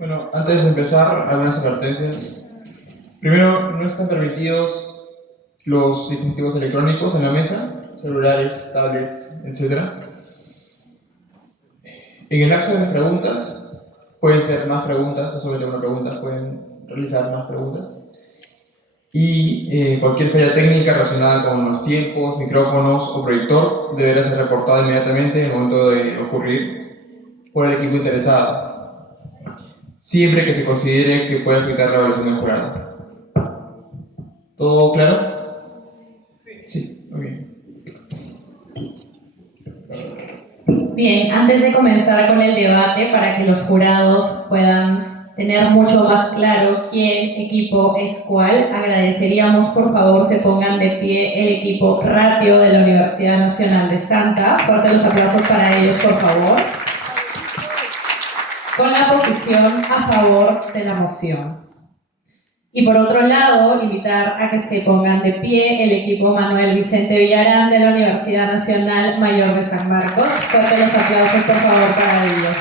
Bueno, antes de empezar, algunas advertencias. Primero, no están permitidos los dispositivos electrónicos en la mesa, celulares, tablets, etc. En el lapso de las preguntas, pueden ser más preguntas, no solamente una pregunta, pueden realizar más preguntas. Y cualquier falla técnica relacionada con los tiempos, micrófonos o proyector deberá ser reportada inmediatamente en el momento de ocurrir por el equipo interesado, siempre que se considere que puede afectar la evaluación del jurado. ¿Todo claro? Sí, muy bien. Bien, antes de comenzar con el debate, para que los jurados puedan tener mucho más claro quién equipo es cuál, agradeceríamos por favor se pongan de pie el equipo Ratio de la Universidad Nacional de Santa. Fuerte los aplausos para ellos, por favor. Con la posición a favor de la moción. Y por otro lado, invitar a que se pongan de pie el equipo Manuel Vicente Villarán de la Universidad Nacional Mayor de San Marcos. Fuerte los aplausos, por favor, para ellos.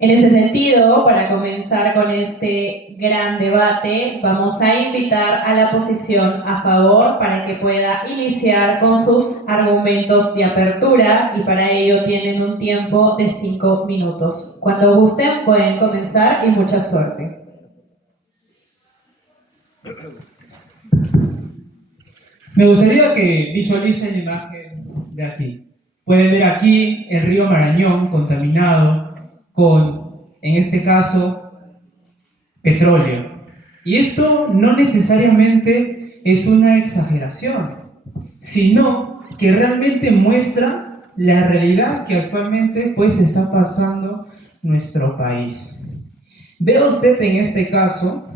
En ese sentido, para comenzar con este gran debate, vamos a invitar a la posición a favor para que pueda iniciar con sus argumentos de apertura y para ello tienen un tiempo de 5 minutos. Cuando gusten pueden comenzar y mucha suerte. Me gustaría que visualicen la imagen de aquí. Pueden ver aquí el río Marañón contaminado con, en este caso, petróleo. Y esto no necesariamente es una exageración, sino que realmente muestra la realidad que actualmente pues está pasando nuestro país. Vea usted en este caso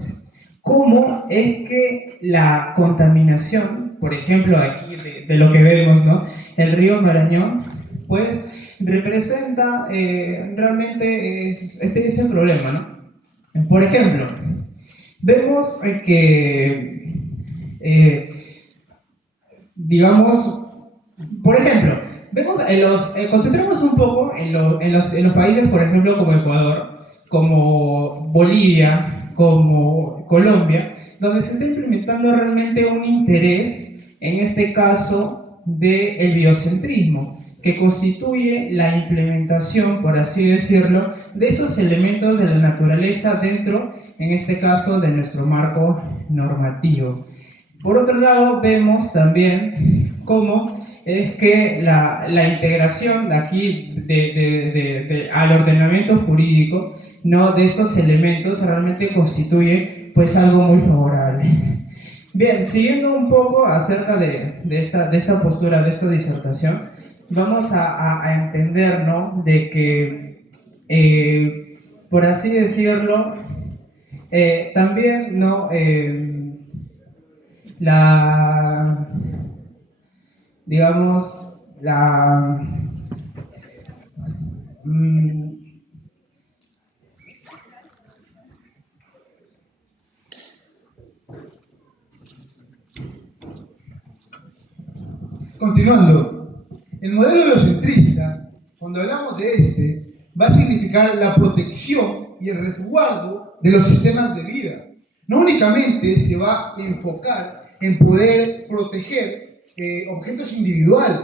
cómo es que la contaminación, por ejemplo aquí de lo que vemos, ¿no? El río Marañón, pues representa realmente este problema, ¿no? Por ejemplo, vemos que, digamos, por ejemplo, vemos concentremos un poco en los países, por ejemplo, como Ecuador, como Bolivia, como Colombia, donde se está implementando realmente un interés, en este caso, del biocentrismo, que constituye la implementación, por así decirlo, de esos elementos de la naturaleza dentro, en este caso, de nuestro marco normativo. Por otro lado, vemos también cómo es que la integración de aquí al ordenamiento jurídico, ¿no?, de estos elementos realmente constituye pues algo muy favorable. Bien, siguiendo un poco acerca de esta postura, de esta disertación, vamos a entender, ¿no?, de que, por así decirlo, también, ¿no?, digamos, Continuando, el modelo biocentrista, cuando hablamos de este, va a significar la protección y el resguardo de los sistemas de vida. No únicamente se va a enfocar en poder proteger objetos individuales.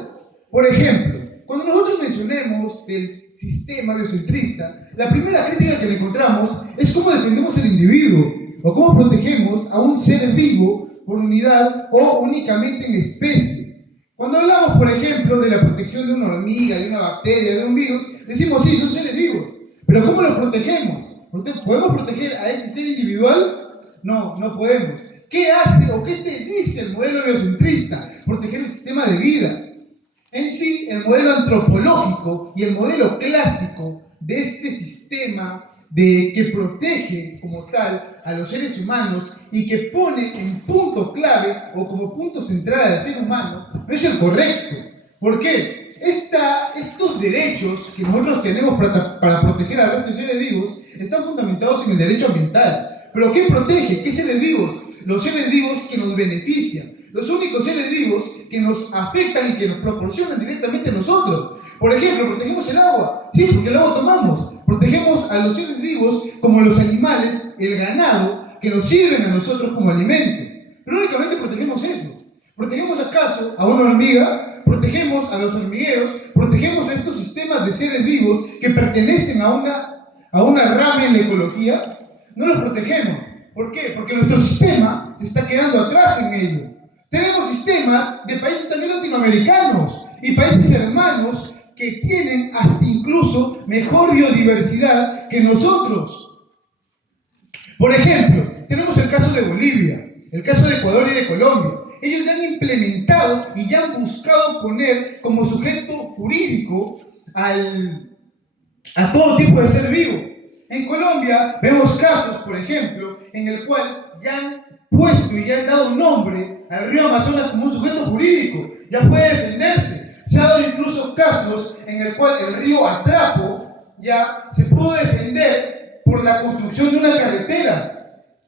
Por ejemplo, cuando nosotros mencionemos el sistema biocentrista, la primera crítica que le encontramos es cómo defendemos el individuo o cómo protegemos a un ser vivo por unidad o únicamente en especie. Cuando hablamos, por ejemplo, de la protección de una hormiga, de una bacteria, de un virus, decimos, sí, son seres vivos, pero ¿cómo los protegemos? ¿Podemos proteger a ese ser individual? No, no podemos. ¿Qué hace o qué te dice el modelo biocentrista? Proteger el sistema de vida. En sí, el modelo antropológico y el modelo clásico de este sistema que protege como tal a los seres humanos y que pone en punto clave o como punto central al ser humano, no es el correcto. ¿Por qué? Estos derechos que nosotros tenemos para proteger a los seres vivos están fundamentados en el derecho ambiental. ¿Pero qué protege? ¿Qué seres vivos? Los seres vivos que nos benefician. Los únicos seres vivos que nos afectan y que nos proporcionan directamente a nosotros. Por ejemplo, protegemos el agua. Sí, porque el agua tomamos. Protegemos a los seres vivos como los animales, el ganado, que nos sirven a nosotros como alimento. Pero únicamente protegemos eso. ¿Protegemos acaso a una hormiga? ¿Protegemos a los hormigueros? ¿Protegemos a estos sistemas de seres vivos que pertenecen a una rama en la ecología? No los protegemos. ¿Por qué? Porque nuestro sistema se está quedando atrás en ello. Tenemos sistemas de países también latinoamericanos y países hermanos que tienen hasta incluso mejor biodiversidad que nosotros. Por ejemplo, tenemos el caso de Bolivia, el caso de Ecuador y de Colombia. Ellos ya han implementado y ya han buscado poner como sujeto jurídico a todo tipo de ser vivo. En Colombia vemos casos, por ejemplo, en el cual ya han puesto y ya han dado nombre al río Amazonas como un sujeto jurídico. Ya puede defenderse. Se ha dado incluso casos en el cual el río Atrapo ya se pudo defender por la construcción de una carretera.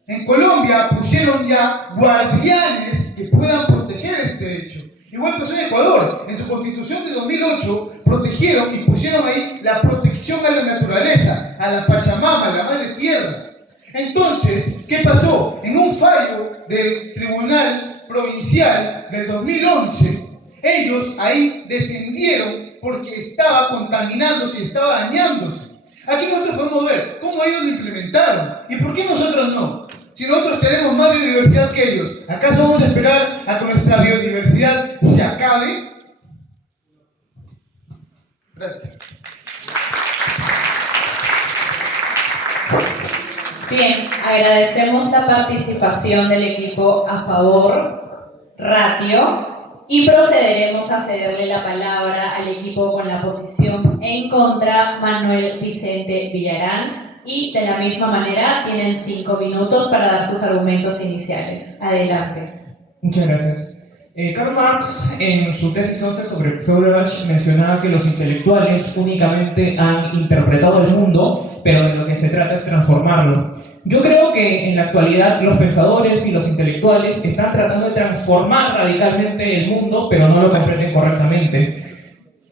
En Colombia pusieron ya guardianes que puedan proteger este hecho. Igual pasó en Ecuador. En su constitución de 2008 protegieron y pusieron ahí la protección a la naturaleza, a la Pachamama, a la madre tierra. Entonces, ¿qué pasó? En un fallo del Tribunal Provincial del 2011, ellos ahí defendieron porque estaba contaminándose y estaba dañándose. Aquí nosotros podemos ver cómo ellos lo implementaron y por qué nosotros no. Si nosotros tenemos más biodiversidad que ellos, ¿acaso vamos a esperar a que nuestra biodiversidad se acabe? Gracias. Bien, agradecemos la participación del equipo a favor, Ratio, y procederemos a cederle la palabra al equipo con la posición en contra, Manuel Vicente Villarán, y de la misma manera tienen 5 minutos para dar sus argumentos iniciales. Adelante. Muchas gracias. Karl Marx, en su tesis 11 sobre Feuerbach, mencionaba que los intelectuales únicamente han interpretado el mundo, pero de lo que se trata es transformarlo. Yo creo que en la actualidad los pensadores y los intelectuales están tratando de transformar radicalmente el mundo, pero no lo comprenden correctamente.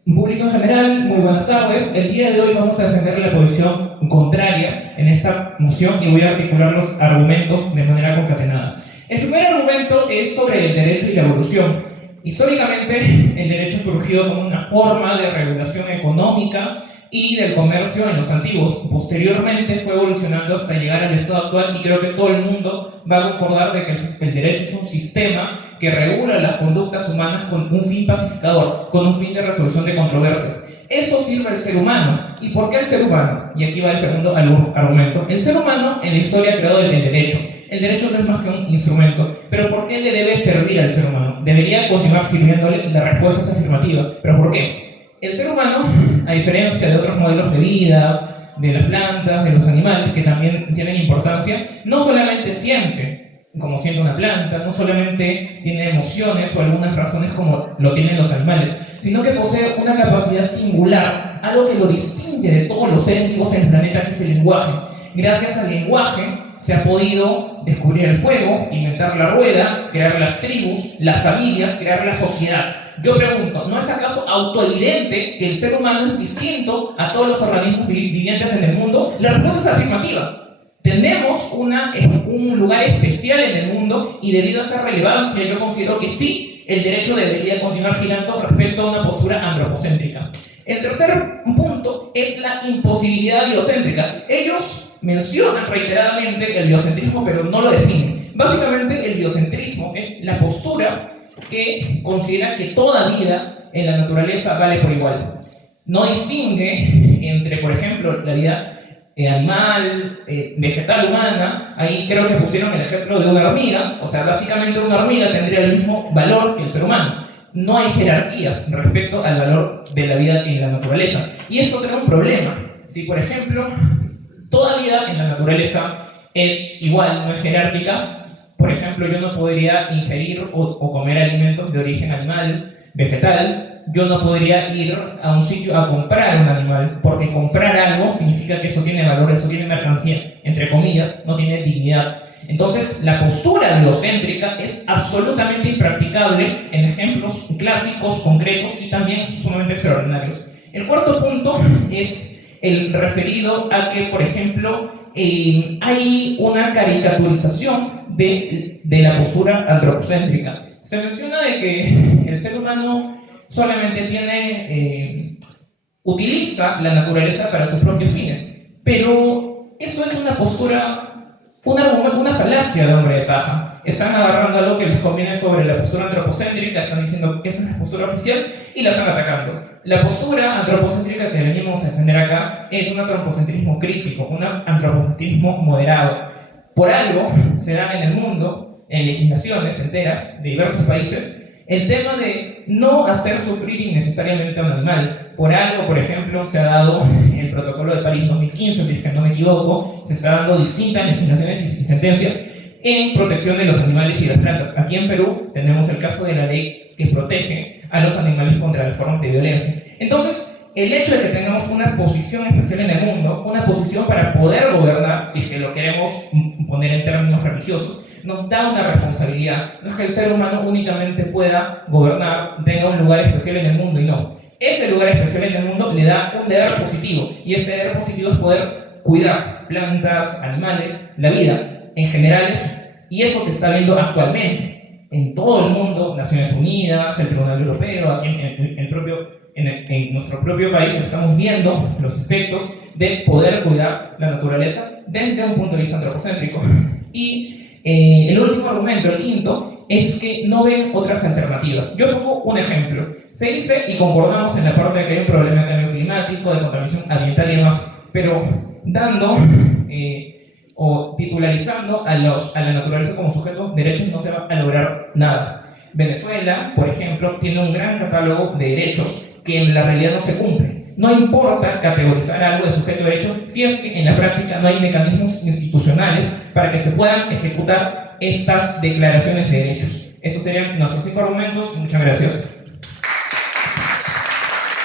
Público en general, muy buenas tardes. El día de hoy vamos a defender la posición contraria en esta moción y voy a articular los argumentos de manera concatenada. El primer argumento es sobre el derecho y la evolución. Históricamente, el derecho surgió como una forma de regulación económica y del comercio en los antiguos. Posteriormente fue evolucionando hasta llegar al estado actual y creo que todo el mundo va a concordar de que el derecho es un sistema que regula las conductas humanas con un fin pacificador, con un fin de resolución de controversias. Eso sirve al ser humano. ¿Y por qué el ser humano? Y aquí va el segundo argumento. El ser humano en la historia ha creado el derecho. El derecho no es más que un instrumento. ¿Pero por qué le debe servir al ser humano? Debería continuar sirviéndole. La respuesta es afirmativa. ¿Pero por qué? El ser humano, a diferencia de otros modelos de vida, de las plantas, de los animales, que también tienen importancia, no solamente siente, como siente una planta, no solamente tiene emociones o algunas razones como lo tienen los animales, sino que posee una capacidad singular, algo que lo distingue de todos los seres vivos en el planeta, que es el lenguaje. Gracias al lenguaje se ha podido descubrir el fuego, inventar la rueda, crear las tribus, las familias, crear la sociedad. Yo pregunto, ¿no es acaso autoevidente que el ser humano es distinto a todos los organismos vivientes en el mundo? La respuesta es afirmativa. Tenemos un lugar especial en el mundo y debido a esa relevancia yo considero que sí, el derecho debería continuar girando respecto a una postura antropocéntrica. El tercer punto es la imposibilidad biocéntrica. Ellos mencionan reiteradamente el biocentrismo, pero no lo definen. Básicamente el biocentrismo es la postura que considera que toda vida en la naturaleza vale por igual. No distingue entre, por ejemplo, la vida animal, vegetal, humana. Ahí creo que pusieron el ejemplo de una hormiga. O sea, básicamente una hormiga tendría el mismo valor que el ser humano. No hay jerarquías respecto al valor de la vida en la naturaleza. Y esto trae un problema. Si, por ejemplo, toda vida en la naturaleza es igual, no es jerárquica, por ejemplo, yo no podría ingerir o comer alimentos de origen animal, vegetal. Yo no podría ir a un sitio a comprar un animal, porque comprar algo significa que eso tiene valor, eso tiene mercancía, entre comillas, no tiene dignidad. Entonces, la postura biocéntrica es absolutamente impracticable en ejemplos clásicos, concretos y también sumamente extraordinarios. El cuarto punto es el referido a que, por ejemplo, hay una caricaturización de la postura antropocéntrica. Se menciona de que el ser humano solamente utiliza la naturaleza para sus propios fines, pero eso es una postura, una falacia de hombre de paja. Están agarrando algo que les conviene sobre la postura antropocéntrica, están diciendo que esa es la postura oficial y la están atacando. La postura antropocéntrica que venimos a defender acá es un antropocentrismo crítico, un antropocentrismo moderado. Por algo se dan en el mundo, en legislaciones enteras de diversos países, el tema de no hacer sufrir innecesariamente a un animal. Por algo, por ejemplo, se ha dado el Protocolo de París 2015, si es que no me equivoco, se está dando distintas legislaciones y sentencias en protección de los animales y las plantas. Aquí en Perú tenemos el caso de la ley que protege a los animales contra las formas de violencia. Entonces, el hecho de que tengamos una posición especial en el mundo, una posición para poder gobernar, si es que lo queremos poner en términos religiosos, nos da una responsabilidad. No es que el ser humano únicamente pueda gobernar, tenga un lugar especial en el mundo, y no. Ese lugar especial en el mundo le da un deber positivo, y ese deber positivo es poder cuidar plantas, animales, la vida en general, y eso se está viendo actualmente en todo el mundo, Naciones Unidas, el Tribunal Europeo, aquí en nuestro propio país estamos viendo los efectos de poder cuidar la naturaleza desde un punto de vista antropocéntrico. Y el último argumento, el quinto, es que no ven otras alternativas. Yo pongo un ejemplo. Se dice, y concordamos en la parte de que hay un problema de cambio climático, de contaminación ambiental y demás, pero dando o titularizando a la naturaleza como sujetos de derechos no se va a lograr nada. Venezuela, por ejemplo, tiene un gran catálogo de derechos que en la realidad no se cumplen. No importa categorizar algo de sujeto de derecho si es que en la práctica no hay mecanismos institucionales para que se puedan ejecutar estas declaraciones de derechos. Esos serían nuestros 5 argumentos. Muchas gracias.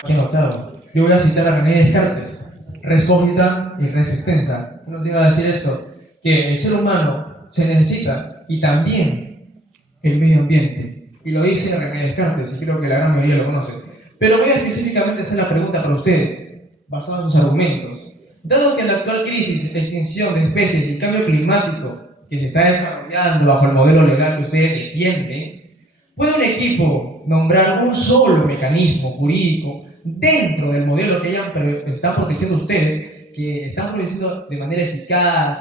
Aquí anotado. Yo voy a citar a René Descartes, res cogita y res extensa. Nos iba a decir esto, que el ser humano se necesita y también el medio ambiente. Y lo dice René Descartes, y creo que la gran mayoría lo conoce. Pero voy a específicamente hacer la pregunta para ustedes, basado en sus argumentos. Dado que la actual crisis de extinción de especies y el cambio climático que se está desarrollando bajo el modelo legal que ustedes defienden, ¿puede un equipo nombrar un solo mecanismo jurídico dentro del modelo que están protegiendo ustedes, que están produciendo de manera eficaz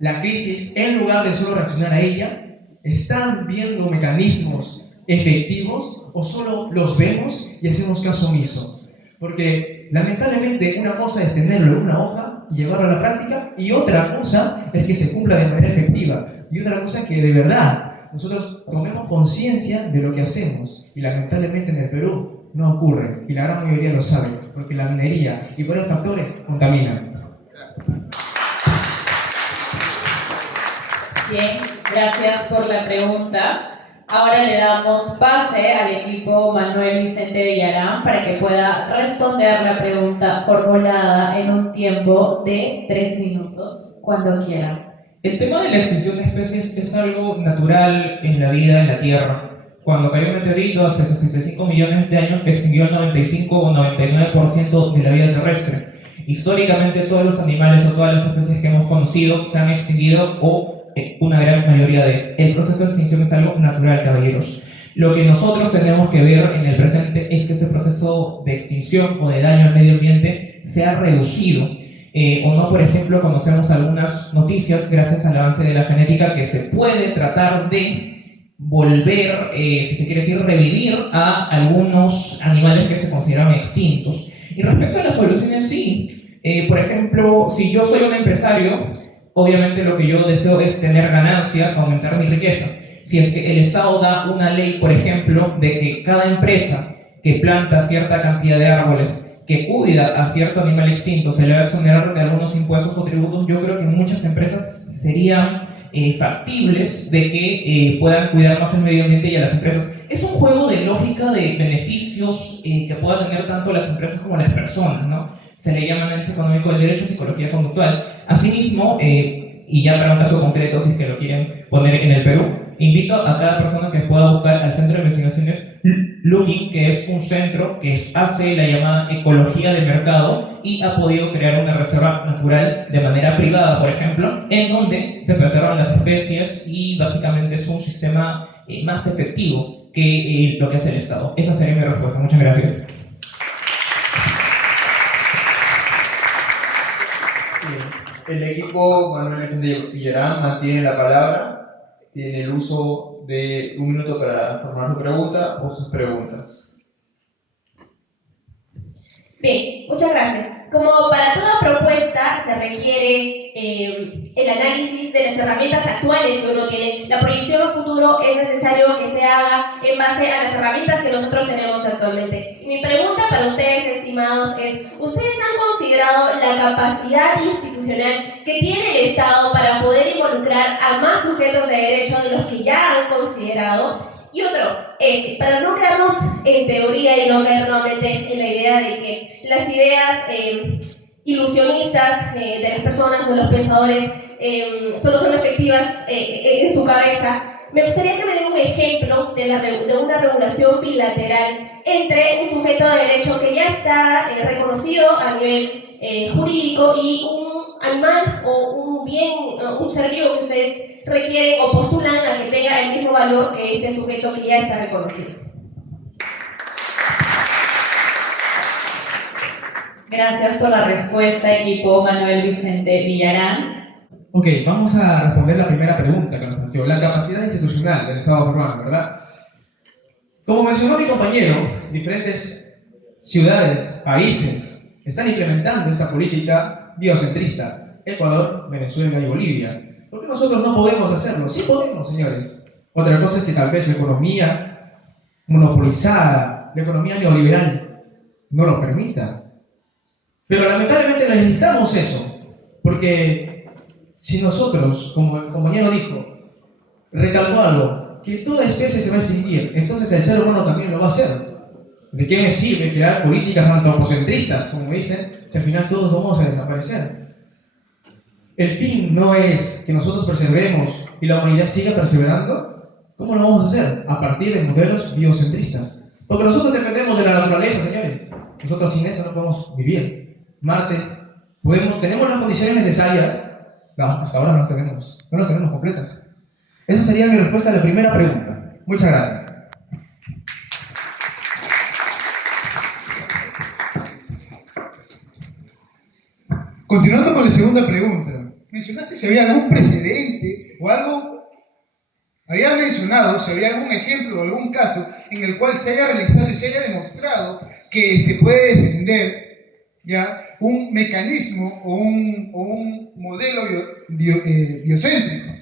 la crisis, en lugar de solo reaccionar a ella? ¿Están viendo mecanismos efectivos o solo los vemos y hacemos caso omiso? Porque lamentablemente una cosa es tenerlo en una hoja y llevarlo a la práctica, y otra cosa es que se cumpla de manera efectiva, y otra cosa es que de verdad nosotros tomemos conciencia de lo que hacemos, y lamentablemente en el Perú no ocurre, y la gran mayoría lo sabe, porque la minería y por otros factores contaminan. Bien, gracias por la pregunta. Ahora le damos pase al equipo Manuel Vicente Villarán para que pueda responder la pregunta formulada en un tiempo de 3 minutos, cuando quiera. El tema de la extinción de especies es algo natural en la vida en la Tierra. Cuando cayó un meteorito hace 65 millones de años, extinguió el 95 o 99% de la vida terrestre. Históricamente, todos los animales o todas las especies que hemos conocido se han extinguido, o una gran mayoría de ellos. El proceso de extinción es algo natural, caballeros. Lo que nosotros tenemos que ver en el presente es que este proceso de extinción o de daño al medio ambiente se ha reducido. O no, por ejemplo, conocemos algunas noticias gracias al avance de la genética que se puede tratar de volver, si se quiere decir, revivir a algunos animales que se consideraban extintos. Y respecto a las soluciones, sí. Por ejemplo, si yo soy un empresario, obviamente lo que yo deseo es tener ganancias, aumentar mi riqueza. Si es que el Estado da una ley, por ejemplo, de que cada empresa que planta cierta cantidad de árboles, que cuida a cierto animal extinto, se le va a exonerar de algunos impuestos o tributos, yo creo que muchas empresas serían factibles de que puedan cuidar más el medio ambiente y a las empresas. Es un juego de lógica de beneficios que puedan tener tanto las empresas como las personas, ¿no? Se le llama análisis económico del derecho, psicología conductual. Asimismo, y ya para un caso concreto, si es que lo quieren poner en el Perú, invito a cada persona que pueda buscar al Centro de Investigaciones Looking, que es un centro que hace la llamada ecología de mercado y ha podido crear una reserva natural de manera privada, por ejemplo, en donde se preservan las especies y básicamente es un sistema más efectivo que lo que hace el Estado. Esa sería mi respuesta. Muchas gracias. El equipo Manuel Vicente Villarán mantiene la palabra, tiene el uso de 1 minuto para formar su pregunta o sus preguntas. Bien, muchas gracias. Como para toda propuesta se requiere el análisis de las herramientas actuales que uno tiene. La proyección al futuro es necesario que se haga en base a las herramientas que nosotros tenemos actualmente. Mi pregunta para ustedes, estimados, es: ¿ustedes han considerado la capacidad institucional que tiene el Estado para poder involucrar a más sujetos de derecho de los que ya han considerado? Y otro, para no quedarnos en teoría y no caer nuevamente en la idea de que las ideas ilusionistas de las personas o los pensadores solo son efectivas en su cabeza, me gustaría que me den un ejemplo de una regulación bilateral entre un sujeto de derecho que ya está reconocido a nivel jurídico y un animal o un bien, un ser vivo que ustedes requieren o postulan a que tenga el mismo valor que este sujeto que ya está reconocido. Gracias por la respuesta, equipo Manuel Vicente Villarán. Ok, vamos a responder la primera pregunta que nos planteó, la capacidad institucional del Estado peruano, ¿verdad? Como mencionó mi compañero, diferentes ciudades, países, están implementando esta política biocentrista. Ecuador, Venezuela y Bolivia. ¿Por qué nosotros no podemos hacerlo? Sí podemos, señores. Otra cosa es que tal vez la economía monopolizada, la economía neoliberal, no lo permita. Pero lamentablemente necesitamos eso, porque si nosotros, como el compañero dijo, recalcó algo, que toda especie se va a extinguir, entonces el ser humano también lo va a hacer. ¿De qué me sirve crear políticas antropocentristas, como dicen, si al final todos vamos a desaparecer? El fin no es que nosotros perseveremos y la humanidad siga perseverando. ¿Cómo lo vamos a hacer? A partir de modelos biocentristas. Porque nosotros dependemos de la naturaleza, señores. Nosotros sin eso no podemos vivir. Marte, tenemos las condiciones necesarias. No, hasta ahora no las tenemos completas. Esa sería mi respuesta a la primera pregunta. Muchas gracias. Continuando con la segunda pregunta, mencionaste si había algún precedente o algo, había mencionado si había algún ejemplo o algún caso en el cual se haya realizado y se haya demostrado que se puede defender ya un mecanismo o un modelo biocéntrico.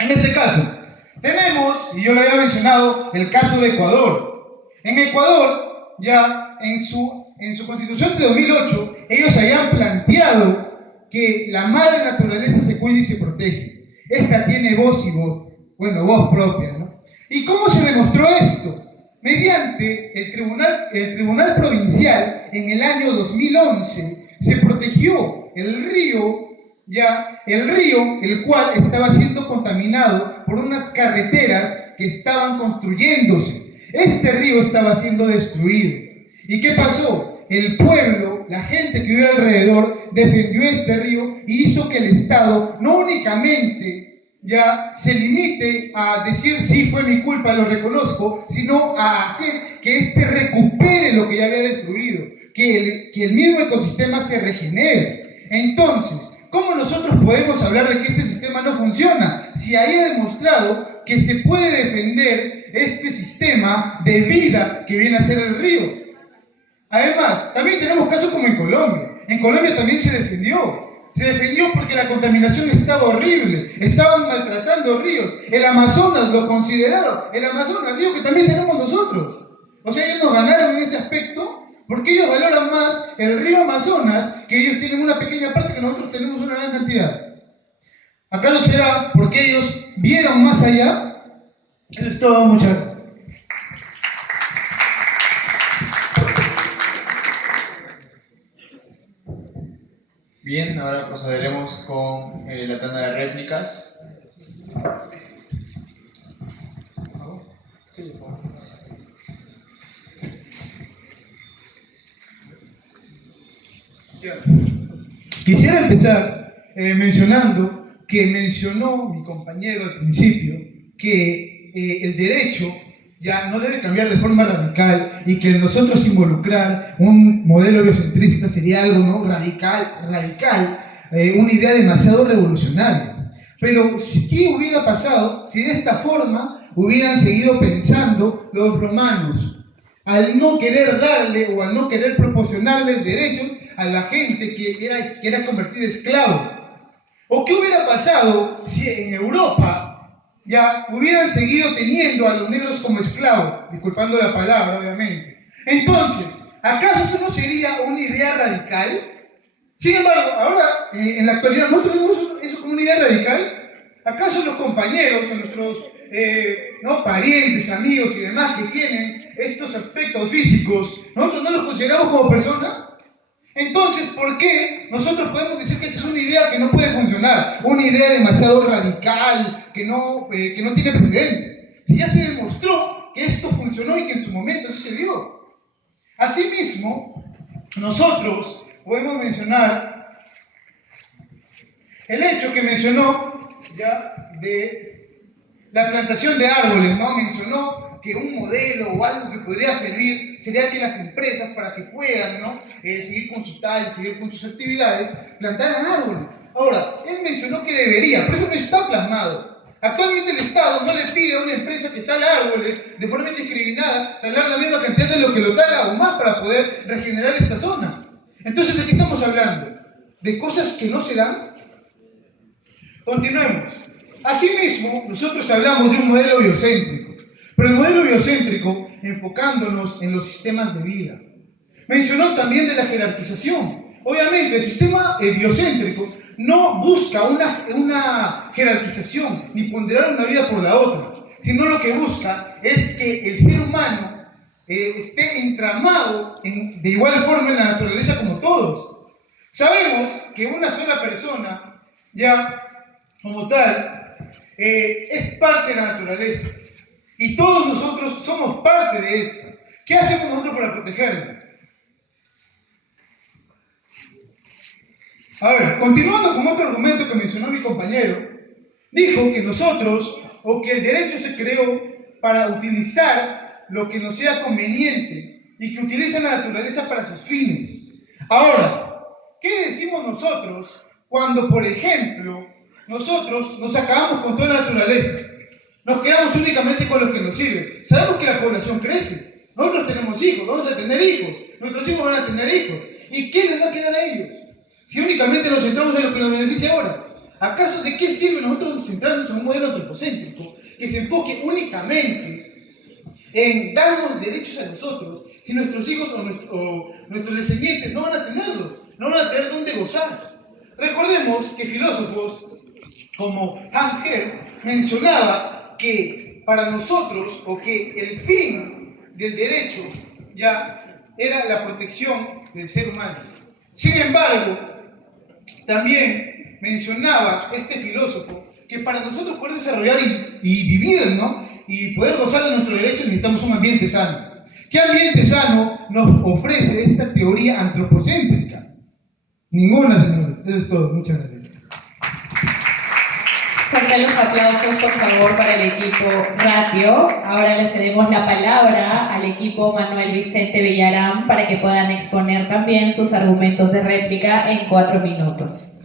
En este caso, tenemos, y yo lo había mencionado, el caso de Ecuador. En Ecuador, ya en su constitución de 2008, ellos habían planteado que la madre naturaleza se cuida y se protege. Esta tiene voz y voz, voz propia, ¿no? ¿Y cómo se demostró esto? Mediante el Tribunal Provincial, en el año 2011, se protegió el río, el cual estaba siendo contaminado por unas carreteras que estaban construyéndose. Este río estaba siendo destruido. ¿Y qué pasó? El pueblo, la gente que vive alrededor, defendió este río y hizo que el Estado no únicamente ya se limite a decir sí fue mi culpa, lo reconozco, sino a hacer que este recupere lo que ya había destruido, que el mismo ecosistema se regenere. Entonces, ¿cómo nosotros podemos hablar de que este sistema no funciona? Si ahí ha demostrado que se puede defender este sistema de vida que viene a ser el río. Además, también tenemos casos como en Colombia. En Colombia también se defendió. Se defendió porque la contaminación estaba horrible. Estaban maltratando ríos. El Amazonas lo consideraron. El Amazonas, río que también tenemos nosotros. O sea, ellos nos ganaron en ese aspecto porque ellos valoran más el río Amazonas, que ellos tienen una pequeña parte que nosotros tenemos una gran cantidad. ¿Acaso será porque ellos vieron más allá? Eso es todo, muchas gracias. Bien, ahora procederemos con la tanda de réplicas. Quisiera empezar mencionando que mencionó mi compañero al principio que el derecho ya no debe cambiar de forma radical y que nosotros involucrar un modelo biocentrista sería algo, ¿no?, radical, una idea demasiado revolucionaria. Pero, ¿qué hubiera pasado si de esta forma hubieran seguido pensando los romanos? Al no querer darle o al no querer proporcionarles derechos a la gente que era convertida en esclavo. ¿O qué hubiera pasado si en Europa ya hubieran seguido teniendo a los negros como esclavos? Disculpando la palabra, obviamente. Entonces, ¿acaso eso no sería una idea radical? Sin embargo, ahora, en la actualidad, ¿nosotros vemos eso como una idea radical? ¿Acaso los compañeros, o nuestros parientes, amigos y demás que tienen estos aspectos físicos, nosotros no los consideramos como personas? Entonces, ¿por qué nosotros podemos decir que esta es una idea que no puede funcionar? Una idea demasiado radical, que no tiene precedente. Si ya se demostró que esto funcionó y que en su momento así se dio. Asimismo, nosotros podemos mencionar el hecho que mencionó ya de la plantación de árboles, ¿no? Mencionó que un modelo o algo que podría servir sería que las empresas, para que puedan, ¿no?, seguir con sus tales, seguir con sus actividades, plantaran árboles. Ahora, él mencionó que debería, pero eso no está plasmado. Actualmente el Estado no le pide a una empresa que tala árboles de forma indiscriminada talar la misma cantidad de lo que lo tala o más para poder regenerar esta zona. Entonces, ¿de qué estamos hablando? ¿De cosas que no se dan? Continuemos. Asimismo, nosotros hablamos de un modelo biocéntrico, pero el modelo biocéntrico enfocándonos en los sistemas de vida. Mencionó también de la jerarquización. Obviamente, el sistema biocéntrico no busca una jerarquización ni ponderar una vida por la otra, sino lo que busca es que el ser humano esté entramado de igual forma en la naturaleza como todos. Sabemos que una sola persona, ya como tal, es parte de la naturaleza y todos nosotros somos parte de esta. ¿Qué hacemos nosotros para protegerla? A ver, continuando con otro argumento que mencionó mi compañero, dijo que nosotros, o que el derecho se creó para utilizar lo que nos sea conveniente y que utiliza la naturaleza para sus fines. Ahora, ¿qué decimos nosotros cuando, por ejemplo, nosotros nos acabamos con toda la naturaleza? Nos quedamos únicamente con lo que nos sirve. Sabemos que la población crece. Nosotros tenemos hijos, vamos a tener hijos. Nuestros hijos van a tener hijos. ¿Y qué les va a quedar a ellos? Si únicamente nos centramos en lo que nos beneficia ahora. ¿Acaso de qué sirve nosotros centrarnos en un modelo antropocéntrico que se enfoque únicamente en darnos derechos a nosotros si nuestros hijos o nuestros descendientes no van a tenerlos, no van a tener dónde gozar? Recordemos que filósofos como Hans Hess mencionaba que para nosotros, o que el fin del derecho ya era la protección del ser humano. Sin embargo, también mencionaba este filósofo que para nosotros poder desarrollar y vivir, ¿no?, y poder gozar de nuestros derechos necesitamos un ambiente sano. ¿Qué ambiente sano nos ofrece esta teoría antropocéntrica? Ninguna, señores. Eso es todo. Muchas gracias. Fuerte los aplausos, por favor, para el equipo Ratio. Ahora le cedemos la palabra al equipo Manuel Vicente Villarán para que puedan exponer también sus argumentos de réplica en 4 minutos.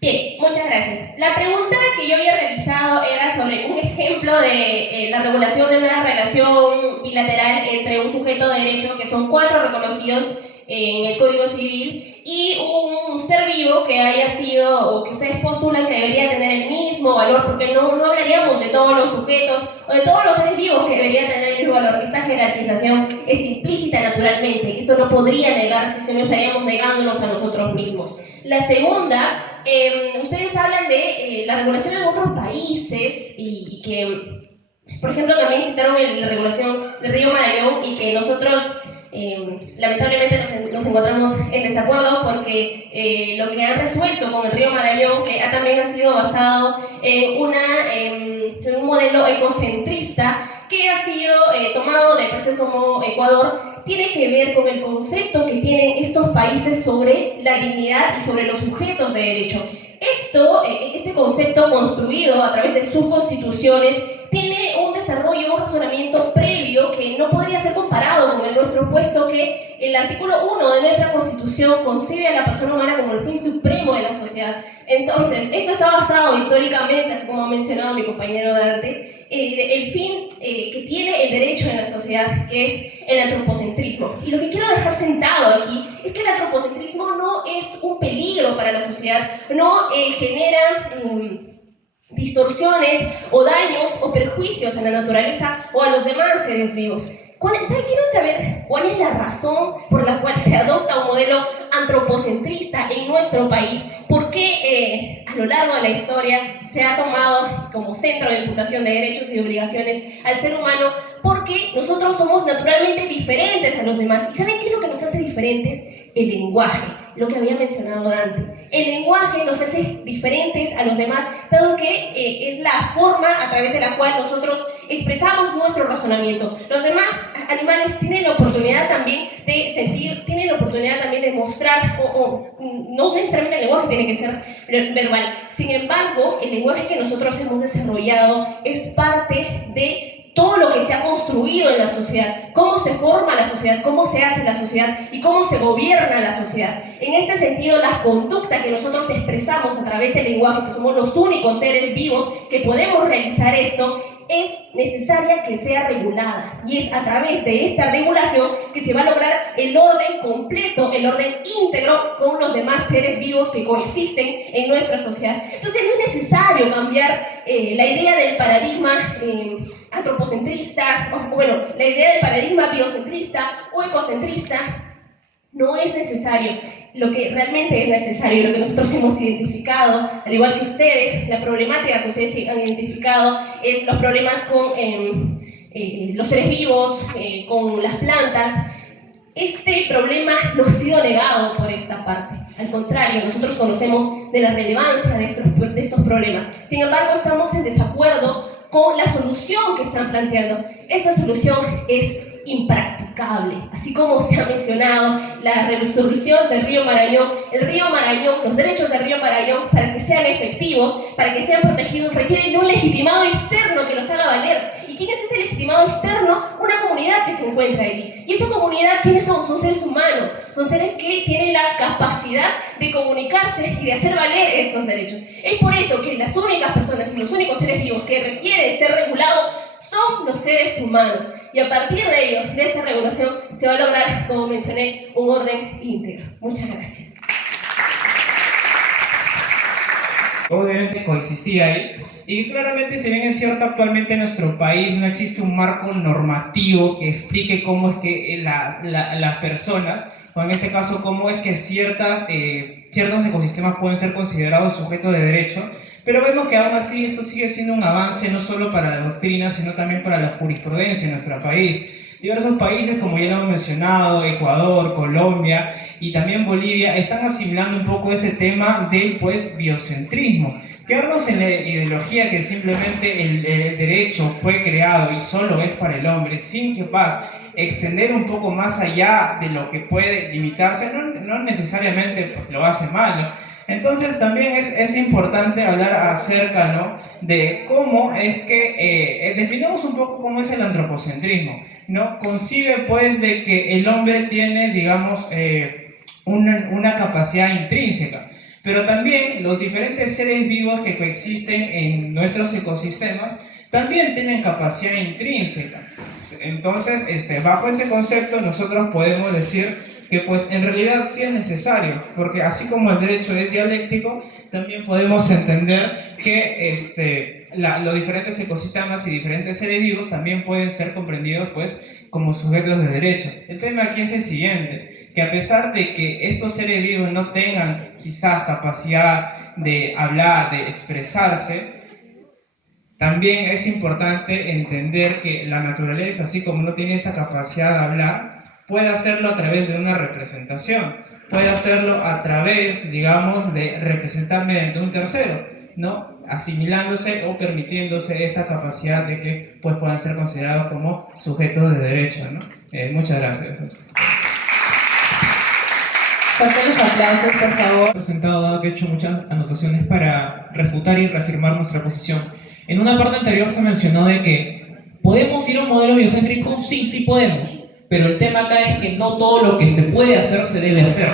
Bien, muchas gracias. La pregunta que yo había realizado era sobre un ejemplo de la regulación de una relación bilateral entre un sujeto de derecho, que son 4 reconocidos en el Código Civil, y un ser vivo que haya sido, o que ustedes postulan que debería tener el mismo valor, porque no hablaríamos de todos los sujetos o de todos los seres vivos que deberían tener el mismo valor. Esta jerarquización es implícita naturalmente. Esto no podría negarse si no estaríamos negándonos a nosotros mismos. La segunda, ustedes hablan de la regulación en otros países y que, por ejemplo, también citaron la regulación del río Marañón, y que nosotros lamentablemente nos encontramos en desacuerdo porque lo que han resuelto con el río Marañón, que también ha sido basado en un modelo ecocentrista que ha sido tomado de países como Ecuador, tiene que ver con el concepto que tienen estos países sobre la dignidad y sobre los sujetos de derecho. Este concepto construido a través de sus constituciones tiene un desarrollo, un razonamiento previo que no podría ser comparado con el nuestro, puesto que el artículo 1 de nuestra Constitución concibe a la persona humana como el fin supremo de la sociedad. Entonces, esto está basado históricamente, así como ha mencionado mi compañero Dante, el fin que tiene el derecho en la sociedad, que es el antropocentrismo. Y lo que quiero dejar sentado aquí es que el antropocentrismo no es un peligro para la sociedad, no genera distorsiones o daños o perjuicios a la naturaleza o a los demás seres vivos. Quiero saber cuál es la razón por la cual se adopta un modelo antropocentrista en nuestro país. ¿Por qué a lo largo de la historia se ha tomado como centro de imputación de derechos y de obligaciones al ser humano? Porque nosotros somos naturalmente diferentes a los demás. ¿Y saben qué es lo que nos hace diferentes? El lenguaje, lo que había mencionado Dante. El lenguaje nos hace diferentes a los demás, dado que es la forma a través de la cual nosotros expresamos nuestro razonamiento. Los demás animales tienen la oportunidad también de sentir, tienen la oportunidad también de mostrar, no necesariamente el lenguaje tiene que ser verbal. Sin embargo, el lenguaje que nosotros hemos desarrollado es parte de todo lo que se ha construido en la sociedad, cómo se forma la sociedad, cómo se hace la sociedad y cómo se gobierna la sociedad. En este sentido, la conducta que nosotros expresamos a través del lenguaje, que somos los únicos seres vivos que podemos realizar esto, es necesaria que sea regulada, y es a través de esta regulación que se va a lograr el orden completo, el orden íntegro con los demás seres vivos que coexisten en nuestra sociedad. Entonces no es necesario cambiar la idea del paradigma antropocentrista, la idea del paradigma biocentrista o ecocentrista. No es necesario. Lo que realmente es necesario, lo que nosotros hemos identificado, al igual que ustedes, la problemática que ustedes han identificado es los problemas con los seres vivos, con las plantas. Este problema no ha sido negado por esta parte. Al contrario, nosotros conocemos de la relevancia de estos problemas. Sin embargo, estamos en desacuerdo con la solución que están planteando. Esta solución es impracticable. Así como se ha mencionado, la resolución del río Marañón, los derechos del río Marañón, para que sean efectivos, para que sean protegidos, requieren de un legitimado externo que los haga valer. ¿Y quién es ese legitimado externo? Una comunidad que se encuentra ahí. ¿Y esa comunidad quiénes son? Son seres humanos, son seres que tienen la capacidad de comunicarse y de hacer valer estos derechos. Es por eso que las únicas personas y los únicos seres vivos que requieren ser regulados son los seres humanos. Y a partir de ello, de esta regulación, se va a lograr, como mencioné, un orden íntegro. Muchas gracias. Obviamente coexistía ahí, y claramente, si bien es cierto, actualmente en nuestro país no existe un marco normativo que explique cómo es que las personas, o en este caso cómo es que ciertos ecosistemas pueden ser considerados sujetos de derecho, pero vemos que aún así esto sigue siendo un avance no solo para la doctrina, sino también para la jurisprudencia en nuestro país. Diversos países, como ya lo hemos mencionado, Ecuador, Colombia y también Bolivia, están asimilando un poco ese tema del biocentrismo. Quedarnos en la ideología que simplemente el derecho fue creado y solo es para el hombre, sin extender un poco más allá de lo que puede limitarse, no necesariamente lo hace malo. Entonces también es importante hablar acerca, ¿no?, de cómo es que definamos un poco cómo es el antropocentrismo, ¿no? Concibe pues de que el hombre tiene, digamos, una capacidad intrínseca, pero también los diferentes seres vivos que coexisten en nuestros ecosistemas también tienen capacidad intrínseca. Entonces, bajo ese concepto nosotros podemos decir que pues en realidad sí es necesario, porque así como el derecho es dialéctico, también podemos entender que los diferentes ecosistemas y diferentes seres vivos también pueden ser comprendidos pues como sujetos de derechos. El tema aquí es el siguiente, que a pesar de que estos seres vivos no tengan quizás capacidad de hablar, de expresarse, también es importante entender que la naturaleza, así como no tiene esa capacidad de hablar, puede hacerlo a través de una representación, puede hacerlo a través, digamos, de representar mediante un tercero, ¿no?, asimilándose o permitiéndose esa capacidad de que pues, puedan ser considerados como sujetos de derecho, ¿no? Muchas gracias. Fuertes los aplausos, por favor. Presentado, dado que he hecho muchas anotaciones para refutar y reafirmar nuestra posición. En una parte anterior se mencionó de que ¿podemos ir a un modelo biocéntrico? Sí, sí podemos, pero el tema acá es que no todo lo que se puede hacer se debe hacer.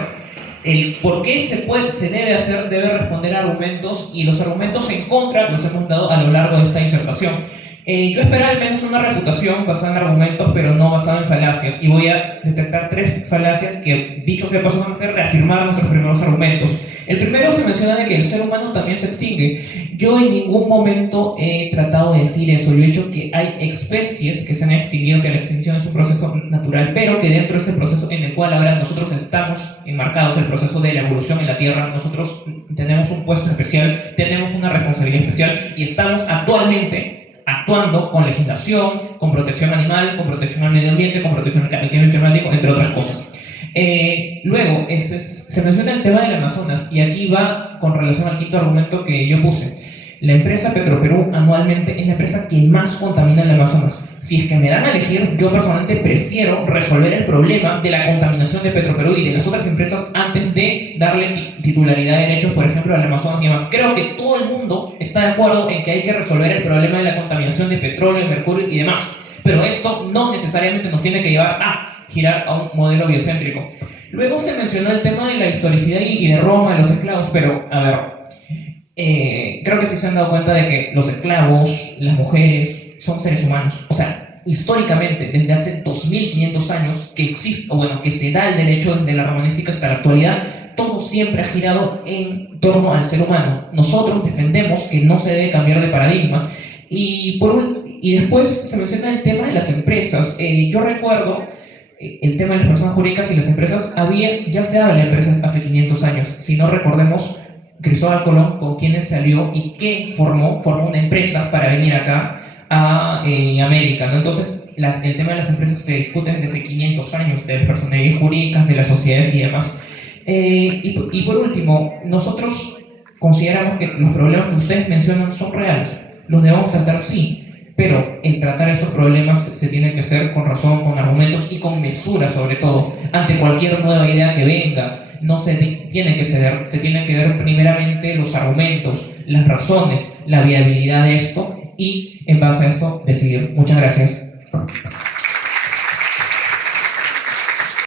El por qué se debe hacer debe responder a argumentos, y los argumentos en contra los hemos dado a lo largo de esta disertación. Yo esperaba al menos una refutación basada en argumentos, pero no basada en falacias, y voy a detectar 3 falacias que, dicho sea de paso, van a ser reafirmar nuestros primeros argumentos. El primero se menciona de que el ser humano también se extingue. Yo en ningún momento he tratado de decir eso. Yo he dicho que hay especies que se han extinguido, que la extinción es un proceso natural, pero que dentro de ese proceso en el cual ahora nosotros estamos enmarcados, el proceso de la evolución en la Tierra, nosotros tenemos un puesto especial, tenemos una responsabilidad especial, y estamos actualmente actuando con legislación, con protección animal, con protección al medio ambiente, con protección al cambio climático, entre otras cosas. Luego, se menciona el tema del Amazonas, y aquí va con relación al quinto argumento que yo puse. La empresa Petroperú anualmente es la empresa que más contamina en el Amazonas. Si es que me dan a elegir, yo personalmente prefiero resolver el problema de la contaminación de Petroperú y de las otras empresas antes de darle titularidad de derechos, por ejemplo, al Amazonas y demás. Creo que todo el mundo está de acuerdo en que hay que resolver el problema de la contaminación de petróleo, mercurio y demás. Pero esto no necesariamente nos tiene que llevar a girar a un modelo biocéntrico. Luego se mencionó el tema de la historicidad y de Roma, de los esclavos, pero a ver, creo que sí se han dado cuenta de que los esclavos, las mujeres, son seres humanos. O sea, históricamente, desde hace 2500 años que existe, o bueno, que se da el derecho desde la romanística hasta la actualidad, todo siempre ha girado en torno al ser humano. Nosotros defendemos que no se debe cambiar de paradigma. Y después se menciona el tema de las empresas. Yo recuerdo el tema de las personas jurídicas y las empresas. Ya se habla de empresas hace 500 años. Si no, recordemos Cristóbal Colón, con quienes salió y que formó una empresa para venir acá a América, ¿no? Entonces, el tema de las empresas se discute desde hace 500 años, de las personalidades jurídicas, de las sociedades y demás. Y por último, nosotros consideramos que los problemas que ustedes mencionan son reales. ¿Los debemos tratar? Sí. Pero el tratar estos problemas se tiene que hacer con razón, con argumentos y con mesura, sobre todo. Ante cualquier nueva idea que venga, no se tiene que ceder, se tienen que ver primeramente los argumentos, las razones, la viabilidad de esto, y en base a eso decidir. Muchas gracias.